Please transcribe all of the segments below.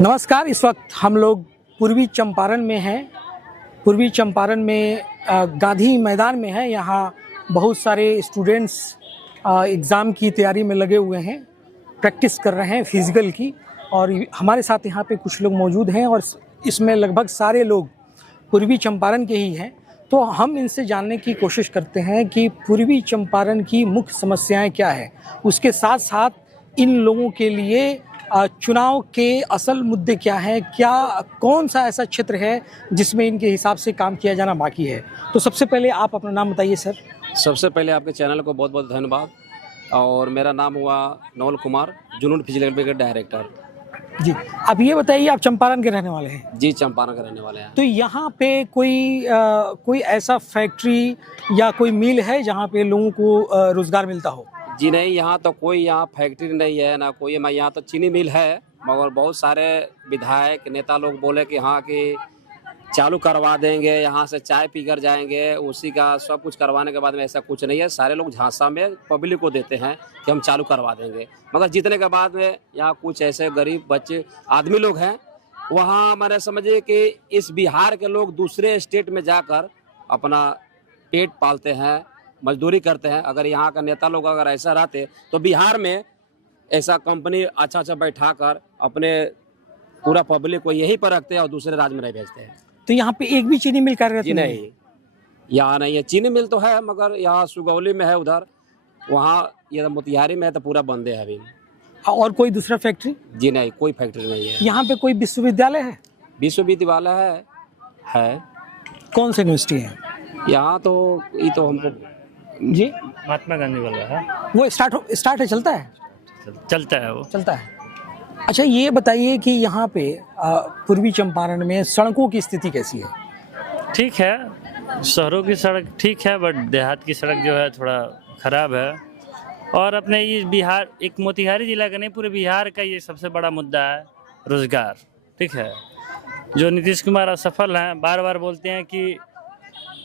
नमस्कार। इस वक्त हम लोग पूर्वी चंपारण में हैं। पूर्वी चंपारण में गांधी मैदान में है। यहाँ बहुत सारे स्टूडेंट्स एग्ज़ाम की तैयारी में लगे हुए हैं, प्रैक्टिस कर रहे हैं फिज़िकल की। और हमारे साथ यहाँ पे कुछ लोग मौजूद हैं और इसमें लगभग सारे लोग पूर्वी चंपारण के ही हैं। तो हम इनसे जानने की कोशिश करते हैं कि पूर्वी चंपारण की मुख्य समस्याएं क्या है, उसके साथ साथ इन लोगों के लिए चुनाव के असल मुद्दे क्या हैं, कौन सा ऐसा क्षेत्र है जिसमें इनके हिसाब से काम किया जाना बाकी है। तो सबसे पहले आप अपना नाम बताइए सर। सबसे पहले आपके चैनल को बहुत बहुत धन्यवाद। और मेरा नाम हुआ नवल कुमार, जुनून फिजिकल के डायरेक्टर। जी, अब ये बताइए, आप चंपारण के रहने वाले हैं? जी, चंपारण के रहने वाले हैं। तो यहाँ पे कोई ऐसा फैक्ट्री या कोई मिल है जहाँ पे लोगों को रोजगार मिलता हो? जी नहीं, यहाँ तो कोई फैक्ट्री नहीं है ना कोई। यहाँ तो चीनी मिल है, मगर बहुत सारे विधायक नेता लोग बोले कि हाँ कि चालू करवा देंगे, यहाँ से चाय पी कर जाएंगे, उसी का सब कुछ करवाने के बाद में ऐसा कुछ नहीं है। सारे लोग झांसा में पब्लिक को देते हैं कि हम चालू करवा देंगे, मगर जीतने के बाद में यहाँ कुछ ऐसे गरीब बच्चे आदमी लोग हैं, वहाँ मैंने समझिए कि इस बिहार के लोग दूसरे स्टेट में जाकर अपना पेट पालते हैं, मजदूरी करते हैं। अगर यहाँ का नेता लोग अगर ऐसा रहते तो बिहार में ऐसा कंपनी अच्छा बैठा कर अपने पूरा पब्लिक को यहीं पर रखते हैं और दूसरे राज्य में नहीं भेजते हैं। तो यहाँ पे एक भी चीनी मिल कार्यरत नहीं, यहाँ नहीं है। चीनी मिल तो है, मगर यहाँ सुगौली में है, उधर वहाँ ये मोतिहारी में है तो पूरा बंद है अभी। और कोई दूसरा फैक्ट्री? जी नहीं, कोई फैक्ट्री नहीं है। यहाँ पे कोई विश्वविद्यालय है? विश्वविद्यालय है। कौन सी यूनिवर्सिटी है यहाँ? तो ये तो हमको जी महात्मा गांधी वाला है। वो स्टार्ट है, चलता है? चलता है, वो चलता है। अच्छा, ये बताइए कि यहाँ पे पूर्वी चंपारण में सड़कों की स्थिति कैसी है? ठीक है, शहरों की सड़क ठीक है, बट देहात की सड़क जो है थोड़ा खराब है। और अपने ये बिहार, एक मोतिहारी जिला का नहीं, पूरे बिहार का ये सबसे बड़ा मुद्दा है रोजगार। ठीक है, जो नीतीश कुमार असफल हैं, बार बार बोलते हैं कि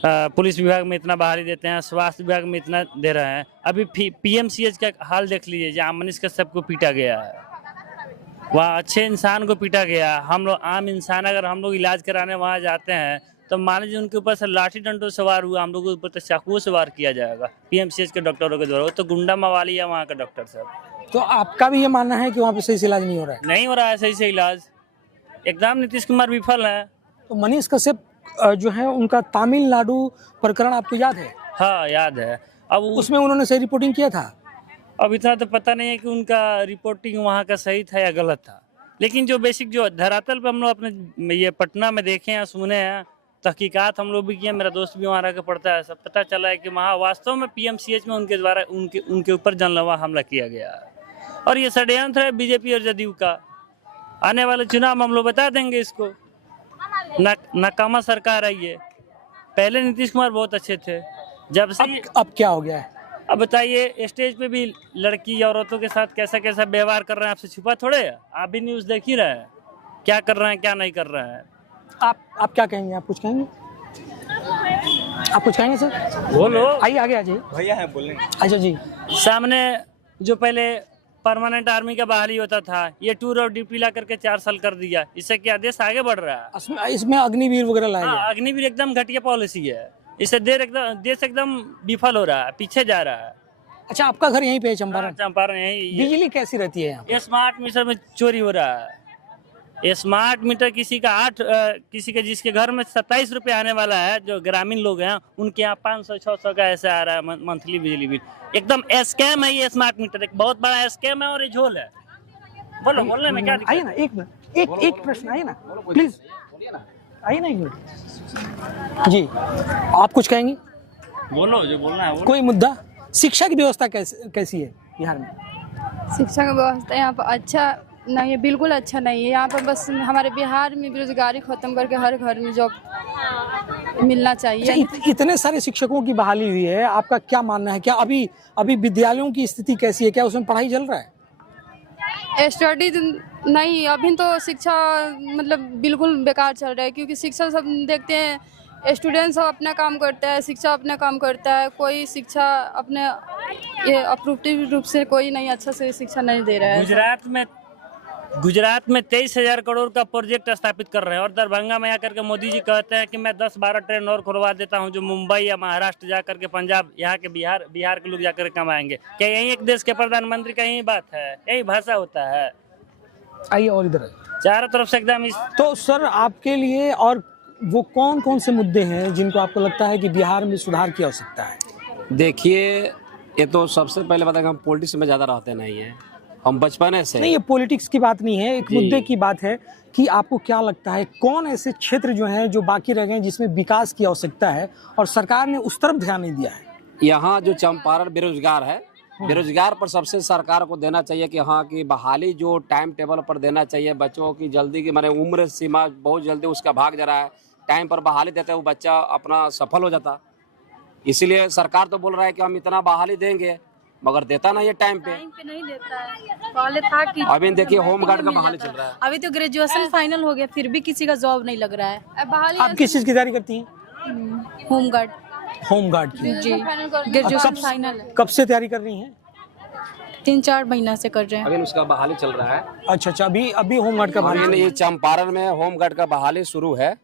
पुलिस विभाग में इतना बहाली देते हैं, स्वास्थ्य विभाग में इतना दे रहे हैं। अभी पीएमसीएच का हाल देख लीजिए, जहाँ मनीष कश्यप को पीटा गया है, वहाँ अच्छे इंसान को पीटा गया। हम लोग आम इंसान अगर हम लोग इलाज कराने वहाँ जाते हैं तो मान लीजिए उनके ऊपर से लाठी डंडों सवार हुआ, हम लोग के ऊपर तो चाकुओं से वार किया जाएगा पीएमसीएच के डॉक्टरों के द्वारा। वो तो गुंडा मवाली है वहाँ का डॉक्टर साहब। तो आपका भी ये मानना है कि वहाँ पे सही से इलाज नहीं हो रहा है? नहीं हो रहा है सही से इलाज, एकदम नीतीश कुमार विफल है। तो मनीष कश्यप जो है, उनका तमिलनाडु प्रकरण आपको याद है? हाँ याद है। अब उसमें उन्होंने सही रिपोर्टिंग किया था? अब इतना तो पता नहीं है कि उनका रिपोर्टिंग वहाँ का सही था या गलत था, लेकिन जो बेसिक जो धरातल पे हम लोग अपने ये पटना में देखे हैं, सुने हैं, तहकीकात हम लोग भी किए, मेरा दोस्त भी वहाँ रह के पढ़ता है, सब पता चला है कि वहाँ वास्तव में पीएमसीएच में उनके द्वारा उनके ऊपर जानलेवा हमला किया गया है। और ये षड्यंत्र है बीजेपी और जदयू का। आने वाले चुनाव में हम लोग बता देंगे इसको। नाकामा सरकार है ये। पहले नीतीश कुमार बहुत अच्छे थे, जब से अब क्या हो गया है? अब बताइए, स्टेज पे भी लड़की औरतों के साथ कैसा कैसा व्यवहार कर रहे हैं, आपसे छुपा थोड़े है। आप भी न्यूज़ देख ही रहे हैं, क्या कर रहे हैं क्या नहीं कर रहे हैं। आप क्या कहेंगे? आप कुछ कहेंगे? आप कुछ कहेंगे सर? बोलो। आइए आगे आ जाइए। भैया है, बोलें। अच्छा जी। सामने जो पहले परमानेंट आर्मी का बहाली होता था, ये टूर और ड्यूटी ला करके 4 साल कर दिया। इससे क्या देश आगे बढ़ रहा है? इसमें अग्निवीर वगैरह लाया गया। अग्निवीर एकदम घटिया पॉलिसी है। इससे देश एकदम विफल हो रहा है, पीछे जा रहा है। अच्छा, आपका घर यहीं पे है चंपारण? चंपारण यही। बिजली कैसी रहती है यहाँ? स्मार्ट मीटर में चोरी हो रहा है। स्मार्ट मीटर किसी के जिसके घर में 27 रुपये आने वाला है, जो ग्रामीण लोग हैं, उनके यहाँ 500-600 का ऐसे आ रहा है मंथली बिजली बिल। एकदम स्कैम है ये स्मार्ट मीटर, एक बहुत बड़ा स्कैम है और ये झोल है। बोलो, बोलने में क्या? आइए ना, एक मिनट, एक प्रश्न, आइए ना प्लीज, आइए ना एक मिनट जी। आप कुछ कहेंगे? बोलो, जो बोलना है। कोई मुद्दा? शिक्षा की व्यवस्था कैसी है बिहार में? शिक्षा की व्यवस्था यहाँ पर अच्छा नहीं है, बिल्कुल अच्छा नहीं है। यहाँ पर बस हमारे बिहार में बेरोजगारी खत्म करके हर घर में जॉब मिलना चाहिए। अच्छा, इतने सारे शिक्षकों की बहाली हुई है, आपका क्या मानना है? क्या अभी विद्यालयों की स्थिति कैसी है? क्या उसमें पढ़ाई चल रहा है? स्टडी नहीं, अभी तो शिक्षा मतलब बिल्कुल बेकार चल रहा है, क्योंकि शिक्षा सब देखते हैं, स्टूडेंट सब अपना काम करता है, शिक्षा अपना काम करता है। कोई शिक्षा अपने ये अप्रूव रूप से कोई नहीं अच्छा से शिक्षा नहीं दे रहा है। गुजरात में गुजरात में 23,000 करोड़ का प्रोजेक्ट स्थापित कर रहे हैं और दरभंगा में आकर के मोदी जी कहते हैं कि मैं 10-12 ट्रेन और खुलवा देता हूं जो मुंबई या महाराष्ट्र जाकर के पंजाब यहाँ के बिहार के लोग जाकर कमाएंगे। क्या यही एक देश के प्रधानमंत्री का यही बात है, यही भाषा होता है? आइए और इधर आइए। चारों तरफ से एकदम तो सर आपके लिए और वो कौन कौन से मुद्दे हैं जिनको आपको लगता है कि बिहार में सुधार की आवश्यकता है? देखिए, ये तो सबसे पहले बताएं, हम पॉलिटिक्स में ज़्यादा रहते नहीं हैं, हम बचपन से नहीं, ये पॉलिटिक्स की बात नहीं है, एक जी। मुद्दे की बात है कि आपको क्या लगता है कौन ऐसे क्षेत्र जो हैं जो बाकी रह गए हैं जिसमें विकास की आवश्यकता है और सरकार ने उस तरफ ध्यान नहीं दिया है? यहाँ जो चंपारण बेरोजगार है, बेरोजगार पर सबसे सरकार को देना चाहिए कि हाँ की बहाली जो टाइम टेबल पर देना चाहिए। बच्चों की जल्दी की माने उम्र सीमा बहुत जल्दी उसका भाग जा रहा है, टाइम पर बहाली देते हैं वो बच्चा अपना सफल हो जाता। इसीलिए सरकार तो बोल रहा है कि हम इतना बहाली देंगे, मगर देता नहीं है टाइम पे नहीं देता है। पहले था कि अभी देखिए होमगार्ड का बहाली चल रहा है। अभी तो ग्रेजुएशन फाइनल हो गया फिर भी किसी का जॉब नहीं लग रहा है। बहाली आप किस चीज़ की तैयारी करती हैं? होमगार्ड होमगार्ड की। जी, ग्रेजुएशन फाइनल है। कब से तैयारी कर रही हैं? 3-4 महीना से कर रहे हैं। अभी उसका बहाली चल रहा है। अच्छा, अभी होमगार्ड का बहाली। अभी ये चंपारण में होमगार्ड का बहाली शुरू है,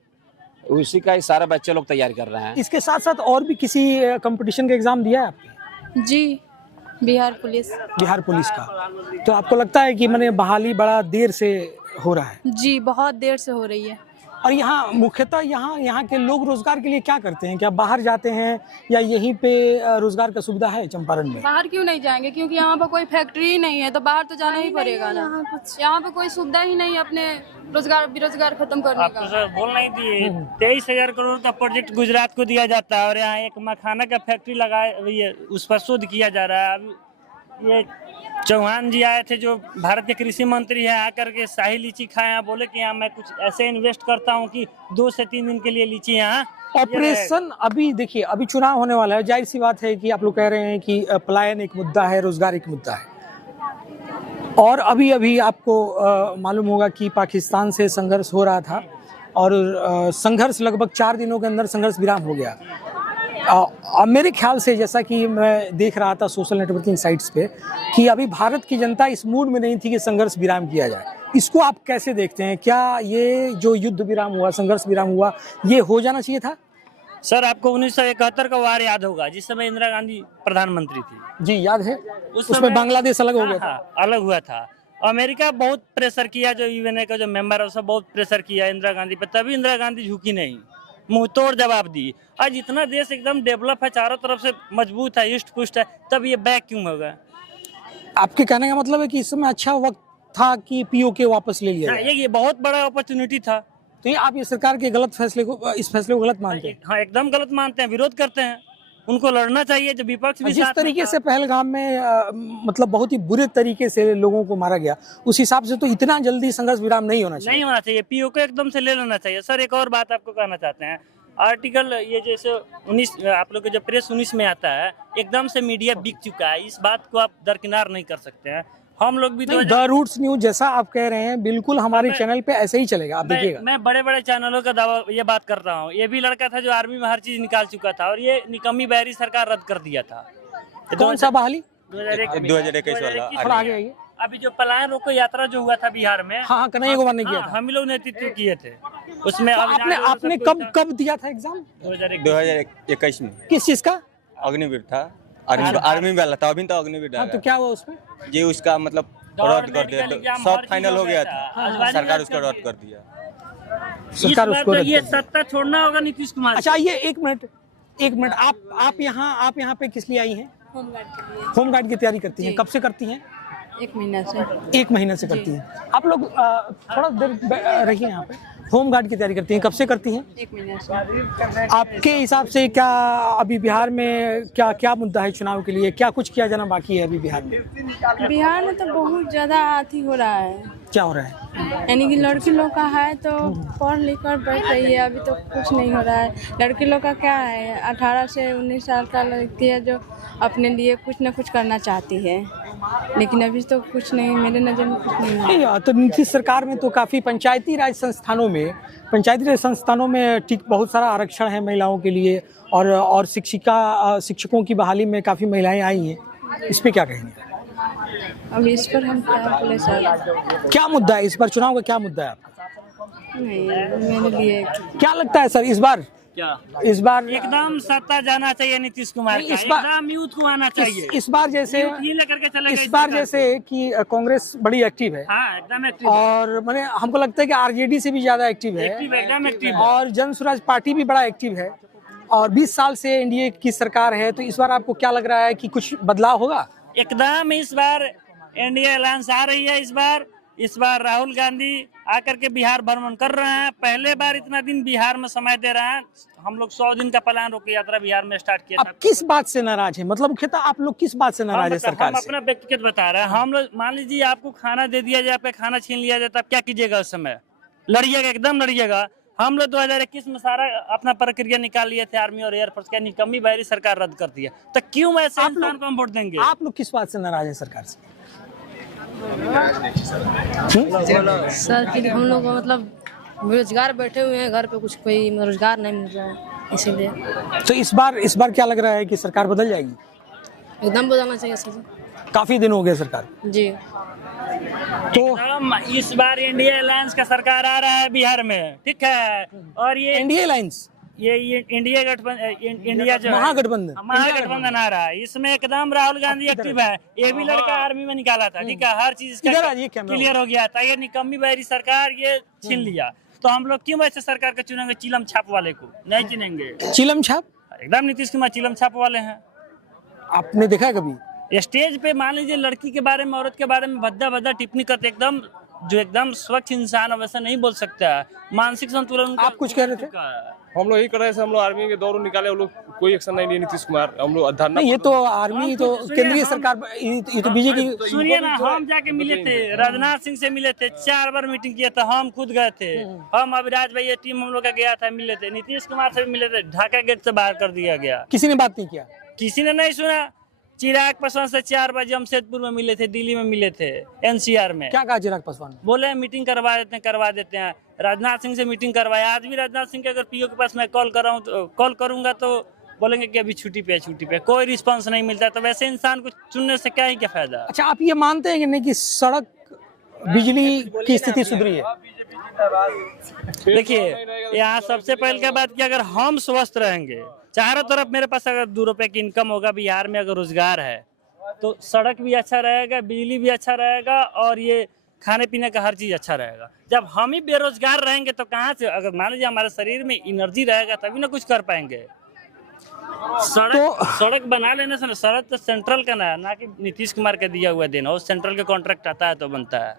उसी का ही सारे बच्चे लोग तैयारी कर रहे हैं। इसके साथ साथ और भी किसी कंपटीशन का एग्जाम दिया है आपने? जी, बिहार पुलिस। बिहार पुलिस का। तो आपको लगता है कि मैंने बहाली बड़ा देर से हो रहा है? जी, बहुत देर से हो रही है। और यहाँ मुख्यतः यहाँ के लोग रोजगार के लिए क्या करते हैं? क्या बाहर जाते हैं या यहीं पे रोजगार का सुविधा है चंपारण में? बाहर क्यों नहीं जाएंगे, क्योंकि यहाँ पर कोई फैक्ट्री ही नहीं है, तो बाहर तो जाना ही पड़ेगा ना। यहाँ पे कोई सुविधा ही नहीं है अपने बेरोजगार खत्म करने आपको का। सर बोल नहीं दिए 23,000 करोड़ का प्रोजेक्ट गुजरात को दिया जाता है और यहाँ एक मखाना का फैक्ट्री लगाए उस पर शोध किया जा रहा है। अब ये चौहान जी आए थे जो भारत के कृषि मंत्री हैं, आकर के शाही लीची खाए, बोले कि यहाँ मैं कुछ ऐसे इन्वेस्ट करता हूँ कि 2 से 3 दिन के लिए लीची यहाँ ऑपरेशन। अभी देखिए, अभी चुनाव होने वाला है, जाहिर सी बात है कि आप लोग कह रहे हैं कि पलायन एक मुद्दा है, रोजगार एक मुद्दा है। और अभी आपको मालूम होगा कि पाकिस्तान से संघर्ष हो रहा था और संघर्ष लगभग 4 दिनों के अंदर संघर्ष विराम हो गया। मेरे ख्याल से, जैसा कि मैं देख रहा था सोशल नेटवर्किंग साइट्स पे, कि अभी भारत की जनता इस मूड में नहीं थी कि संघर्ष विराम किया जाए। इसको आप कैसे देखते हैं? क्या ये जो युद्ध विराम हुआ, संघर्ष विराम हुआ, ये हो जाना चाहिए था? सर आपको 1971 का वार याद होगा जिस समय इंदिरा गांधी प्रधानमंत्री थी? जी याद है। उस उसमें समय बांग्लादेश अलग हो गया था। हाँ, अलग हुआ था। अमेरिका बहुत प्रेशर किया, जो यूएनए का जो मेंबर है सब बहुत प्रेशर किया इंदिरा गांधी पे, तभी इंदिरा गांधी झुकी नहीं, मुंह तोड़ जवाब दी। आज इतना देश एकदम डेवलप है, चारों तरफ से मजबूत है, इष्ट पुष्ट है, तब ये बैक क्यों होगा? आपके कहने का मतलब है कि इस समय अच्छा वक्त था कि पीओके वापस ले लिया हाँ, जाए? ये बहुत बड़ा अपॉर्चुनिटी था। तो ये आप ये सरकार के गलत फैसले को, इस फैसले को गलत मानते हैं? हाँ, एकदम गलत मानते हैं, विरोध करते हैं। उनको लड़ना चाहिए, जो विपक्ष भी जिस साथ में तरीके था। से पहलगाम में मतलब बहुत ही बुरे तरीके से लोगों को मारा गया, उस हिसाब से तो इतना जल्दी संघर्ष विराम नहीं होना चाहिए। नहीं होना चाहिए, पीओके एकदम से ले लेना चाहिए। सर एक और बात आपको कहना चाहते हैं, आर्टिकल ये जैसे 19 आप लोग के जो प्रेस 19 में आता है, एकदम से मीडिया बिक चुका है, इस बात को आप दरकिनार नहीं कर सकते हैं। हम लोग भी द रूट्स न्यूज जैसा आप कह रहे हैं, बिल्कुल हमारे चैनल पे ऐसे ही चलेगा, आप देखिएगा। मैं बड़े बड़े चैनलों का दावा ये बात कर रहा हूँ। ये भी लड़का था जो आर्मी में हर चीज निकाल चुका था और ये निकम्मी बहरी सरकार रद्द कर दिया था। कौन सा बहाली? 2021 वाला। थोड़ा आगे आइए। अभी जो पलायन रोको यात्रा जो हुआ था बिहार में, हाँ, कन्हैया कुमार ने किया था। हम लोग नेतृत्व किए थे उसमें। तो आपने कब दिया था एग्जाम? 2021 में। किस चीज का? अग्निवीर था, आर्मी वाला था, अभी तो अग्निवीर हाँ, तो क्या हुआ उसमें? ये उसका मतलब रद्द कर दिया, सब फाइनल हो गया था, सरकार उसको रद्द कर दिया। सरकार उसको रद्द ये कर दिया। सत्ता छोड़ना होगा नीतीश कुमार। अच्छा, ये एक मिनट आप यहाँ पे किस लिए आई हैं? होमगार्ड की तैयारी करती हैं? कब से करती हैं? 1 महीना से। 1 महीने से करती हैं। आप लोग थोड़ा देर रहिए यहाँ पे। होमगार्ड की तैयारी करती हैं, कब से करती हैं? 1 महीना से। आपके हिसाब से क्या अभी बिहार में क्या मुद्दा है चुनाव के लिए? क्या कुछ किया जाना बाकी है अभी बिहार में? बिहार में तो बहुत ज्यादा अथी हो रहा है। क्या हो रहा है? यानी कि लड़की लोग का है तो पढ़ लिख कर बैठ रही है, अभी तो कुछ नहीं हो रहा है। लड़की लोग का क्या है, 18 से 19 साल का लड़की है जो अपने लिए कुछ न कुछ करना चाहती है, लेकिन अभी तो कुछ नहीं, मेरे नज़र में कुछ नहीं है। नहीं, तो नीतीश सरकार में तो काफ़ी पंचायती राज संस्थानों में ठीक बहुत सारा आरक्षण है महिलाओं के लिए, और शिक्षकों की बहाली में काफ़ी महिलाएं आई हैं। इस पे क्या कहेंगे? अब इस पर हम क्या बोले सर? क्या मुद्दा है इस बार, चुनाव का क्या मुद्दा है आपका? नहीं, मेरे लिए क्या लगता है सर इस बार? इस बार एकदम सत्ता जाना चाहिए नीतीश कुमार का, इस बार- एकदम यूथ को आना चाहिए। इस बार जैसे ये लेकर के चलेगा इस इस बार सरकार जैसे कि कांग्रेस बड़ी एक्टिव है हाँ एकदम एक्टिव और मैंने हमको लगता है कि आरजेडी से भी ज्यादा एक्टिव है एकदम एक्टिव है। और जन स्वराज पार्टी भी बड़ा एक्टिव है और 20 साल से एनडीए की सरकार है। तो इस बार आपको क्या लग रहा है कि कुछ बदलाव होगा? एकदम इस बार एनडीए अलायंस आ रही है। इस बार राहुल गांधी आकर के बिहार भ्रमण कर रहे हैं। पहले बार इतना दिन बिहार में समय दे रहे हैं। हम लोग 100 दिन का प्लान रोके यात्रा बिहार में स्टार्ट किया था। आप किस बात से नाराज हैं? मतलब मुख्यतः आप लोग किस बात से नाराज है सरकार हम से? अपना व्यक्तिगत बता रहे हैं। हम लोग मान लीजिए आपको खाना दे दिया जाए, आपका खाना छीन लिया जाए, तब क्या कीजिएगा? उस समय लड़िएगा, एकदम लड़िएगा। हम लोग 2021 में सारा अपना प्रक्रिया निकाल लिए थे, आर्मी और एयरफोर्स का निकम्मी बहरी सरकार रद्द कर दिया। तो क्यों ऐसे इंसान को हम वोट देंगे? आप लोग किस बात से नाराज है सरकार से? सर कि हम लोग मतलब बेरोजगार बैठे हुए हैं घर पे, कुछ कोई रोजगार नहीं मिल रहा है, इसीलिए तो इस बार क्या लग रहा है कि सरकार बदल जाएगी? एकदम बदलना चाहिए सर काफी दिन हो गए सरकार जी। तो एकदम इस बार इंडिया अलायंस का सरकार आ रहा है बिहार में, ठीक है। और ये एनडीए अलायंस, ये इंडिया गठबंधन, इंडिया जो है, महागठबंधन आ रहा है। इसमें एकदम राहुल गांधी एक्टिव है। ये भी लड़का आर्मी में निकाला था, ठीक है। हर चीज इधर आ जाइए, कैमरा क्लियर हो गया था। ये निकम्मी बहरी सरकार ये छीन लिया। तो हम लोग क्यों ऐसे सरकार को चुनेंगे? चिलम छाप वाले को नहीं चुनेंगे। चिलम छाप एकदम नीतीश कुमार चिलम छाप वाले हैं। आपने देखा है कभी? स्टेज पे मान लीजिए लड़की के बारे में, औरत के बारे में भद्दा भद्दा टिप्पणी करते, एकदम जो एकदम स्वच्छ इंसान है वैसा नहीं बोल सकता है। मानसिक संतुलन आप कुछ कह रहे थे? हम लोग यही कर रहे थे। हम लोग आर्मी के दौर निकाले, वो लोग कोई एक्शन नहीं लिए नीतीश कुमार। हम लोग धरना नहीं, ये तो आर्मी तो केंद्रीय सरकार, ये तो बीजेपी। सुनिए ना, हम जाके मिले थे, राजनाथ सिंह से मिले थे, 4 बार मीटिंग किया था। हम खुद गए थे। हम अभिराज भाई टीम हम लोग का गया था, मिले थे। नीतीश कुमार से भी मिले थे, ढाका गेट से बाहर कर दिया गया। किसी ने बात नहीं किया? किसी ने नहीं सुना। चिराग पासवान से 4 बार जमशेदपुर में मिले थे, दिल्ली में मिले थे, एनसीआर में। क्या कहा चिराग पासवान? बोले मीटिंग करवा देते हैं। राजनाथ सिंह से मीटिंग करवाया। आज भी राजनाथ सिंह के अगर पीओ के पास मैं कॉल करूंगा तो बोलेंगे कि अभी छुट्टी पे। कोई रिस्पांस नहीं मिलता। तो वैसे इंसान को चुनने से क्या फायदा? अच्छा, आप ये मानते हैं कि नहीं कि सड़क, बिजली की स्थिति सुधरी है? देखिए, यहाँ सबसे पहले की बात कि अगर हम स्वस्थ रहेंगे, चारों तरफ मेरे पास अगर 2 रुपए की इनकम होगा, बिहार में अगर रोजगार है, तो सड़क भी अच्छा रहेगा, बिजली भी अच्छा रहेगा और ये खाने पीने का हर चीज अच्छा रहेगा। जब हम ही बेरोजगार रहेंगे तो कहाँ से? अगर मान लीजिए हमारे शरीर में एनर्जी रहेगा तभी ना कुछ कर पाएंगे। सड़क बना लेने से, सड़क तो सेंट्रल का ना कि नीतीश कुमार का दिया हुआ देना। वो सेंट्रल का कॉन्ट्रैक्ट आता है तो बनता है।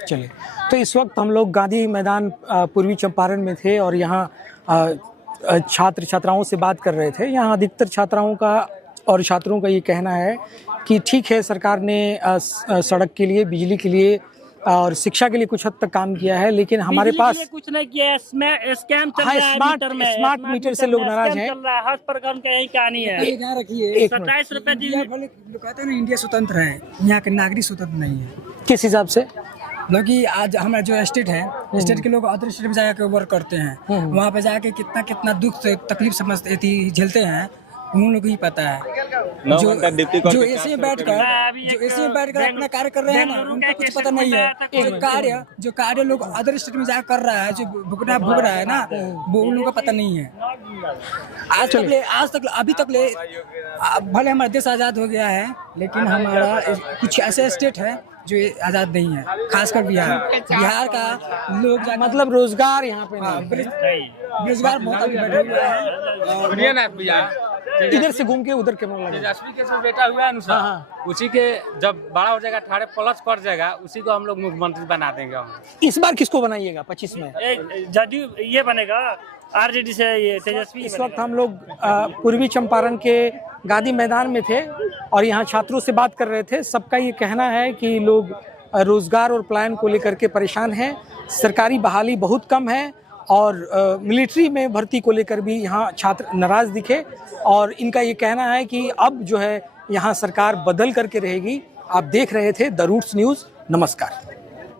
चलिए, तो इस वक्त हम लोग गांधी मैदान पूर्वी चंपारण में थे और यहाँ छात्र छात्राओं से बात कर रहे थे। यहाँ अधिकतर छात्राओं का और छात्रों का ये कहना है कि ठीक है, सरकार ने सड़क के लिए, बिजली के लिए और शिक्षा के लिए कुछ हद तक काम किया है, लेकिन हमारे पास कुछ नहीं किया है। स्कैम चल हाँ, रहा है, स्मार्ट मीटर से लोग नाराज हैं। हर प्रकार का यही कहानी है। 27 रुपए कहते हैं ना, इंडिया स्वतंत्र है, यहाँ के नागरिक स्वतंत्र नहीं है। किस हिसाब से? मतलब कि आज हमारा जो स्टेट है, स्टेट के लोग अदर स्टेट में जाकर वर्क करते हैं, वहाँ पे जाके कितना दुख तकलीफ समझते झेलते हैं, उन लोग ही पता है। जो एसी में बैठकर अपना कार्य कर रहे हैं ना, उनको कुछ पता नहीं है। जो कार्य लोग अदर स्टेट में जाकर कर रहा है, जो भुग रहा है ना, वो उन लोगों का पता नहीं है। आज तक अभी तक भले हमारा देश आज़ाद हो गया है, लेकिन हमारा कुछ ऐसे स्टेट है जो आज़ाद नहीं है, खासकर बिहार का लोग मतलब रोजगार यहाँ पे बेरोजगार बहुत अभी बैठे हुए हैं। इधर से घूम के उधर कैमरा लगा। तेजस्वी के जो बेटा हुआ है ना, उसी के जब बड़ा हो जाएगा, 18+ कर जाएगा, उसी को हम लोग मुख्यमंत्री बना देंगे। हम इस बार किसको बनाइएगा 25 में? जदयू ये बनेगा, आरजेडी से ये तेजस्वी। इस वक्त हम लोग पूर्वी चंपारण के गांधी मैदान में थे और यहाँ छात्रों से बात कर रहे थे। सबका ये कहना है कि लोग रोजगार और पलायन को लेकर के परेशान हैं। सरकारी बहाली बहुत कम है और मिलिट्री में भर्ती को लेकर भी यहाँ छात्र नाराज दिखे और इनका ये कहना है कि अब जो है यहाँ सरकार बदल करके रहेगी। आप देख रहे थे द रूट्स न्यूज़। नमस्कार।